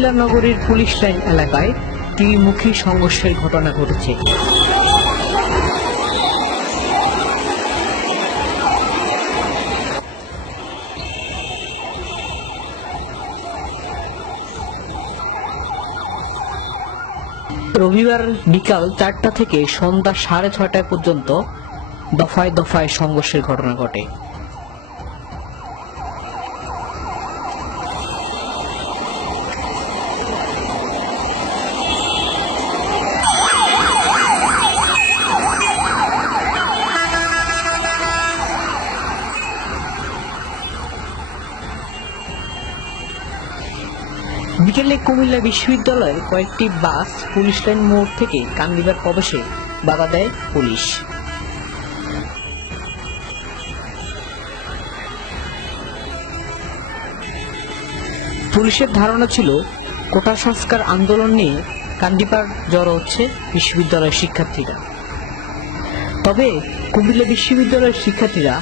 কুমিল্লা নগরীর police line এলাকায় ত্রিমুখী সংঘর্ষের ঘটনা ঘটেছে। রবিবার বিকাল 4টা থেকে সন্ধ্যা 6:30 পর্যন্ত দফায় দফায় সংঘর্ষের ঘটনা ঘটে। বিকেলে কুমিল্লা বিশ্ববিদ্যালয়ের কয়েকটি বাস পুলিশ লাইন মোড় থেকে কান্দিবার প্রবেশে বাধা দেয় পুলিশ। পুলিশের ধারণা ছিল কোটা সংস্কার আন্দোলন নিয়ে কান্দিবার জড়ো হচ্ছে বিশ্ববিদ্যালয়ের শিক্ষার্থীরা। তবে কুমিল্লা বিশ্ববিদ্যালয়ের শিক্ষার্থীরা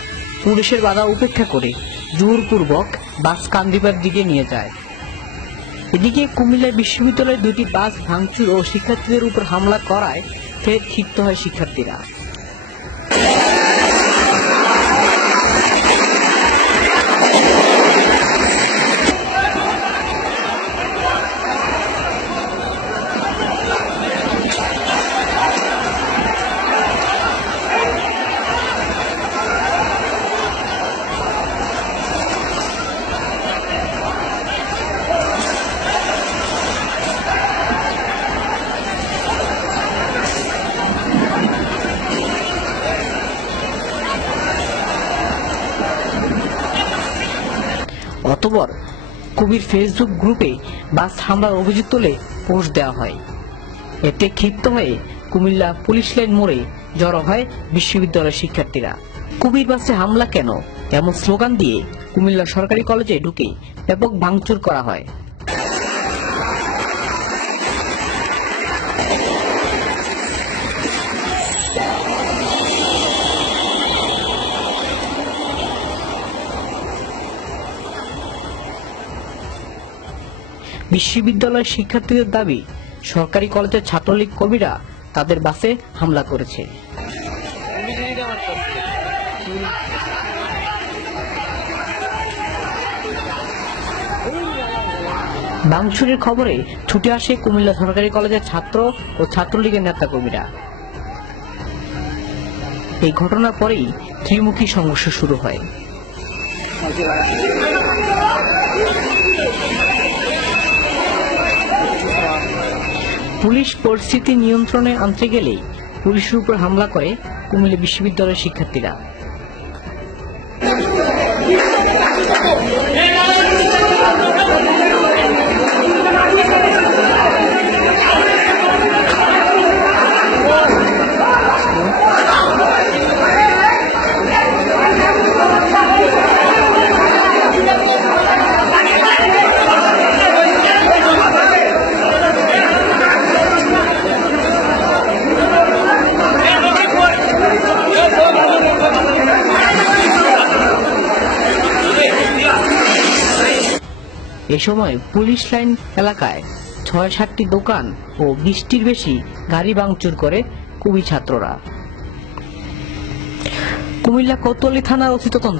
পুলিশের বাধা উপেক্ষা করে জোরপূর্বক বাস কান্দিবার দিকে নিয়ে যায়। এদিকে কুমিল্লা বিশ্ববিদ্যালয়ের দুটি বাস ভাঙচুর ও শিক্ষার্থীদের উপর হামলা করায় ফের ক্ষিপ্ত হয় শিক্ষার্থীরা। অতঃপর কবির ফেসবুক গ্রুপে বাস হামলার অভিযোগ তুলে পোস্ট দেওয়া হয়। এতে ক্ষিপ্ত হয়ে কুমিল্লা পুলিশ লাইন মোড়ে জড়ো হয় বিশ্ববিদ্যালয়ের শিক্ষার্থীরা। কবির বাসে হামলা কেন এমন স্লোগান দিয়ে কুমিল্লা সরকারি কলেজে ঢুকে ব্যাপক ভাঙচুর করা হয়। বিশ্ববিদ্যালয়ের শিক্ষার্থীদের দাবি, সরকারি কলেজের ছাত্রলীগ কর্মীরা তাদের বাসে হামলা করেছে। ভাঙচুরের খবরে ছুটে আসে কুমিল্লা সরকারি কলেজের ছাত্র ও ছাত্রলীগের নেতাকর্মীরা। এই ঘটনার পরেই ত্রিমুখী সংঘর্ষ শুরু হয়। পুলিশ পরিস্থিতি নিয়ন্ত্রণে আনতে গেলে পুলিশের উপর হামলা করে কুমিল্লা বিশ্ববিদ্যালয়ের শিক্ষার্থীরা। এ সময় পুলিশ লাইন এলাকায় ৬-৭টি দোকান ও ২০টির বেশি গাড়ি ভাঙচুর করে কুবি ছাত্ররা। কুমিল্লা কোতোয়ালি থানার ওসি তদন্ত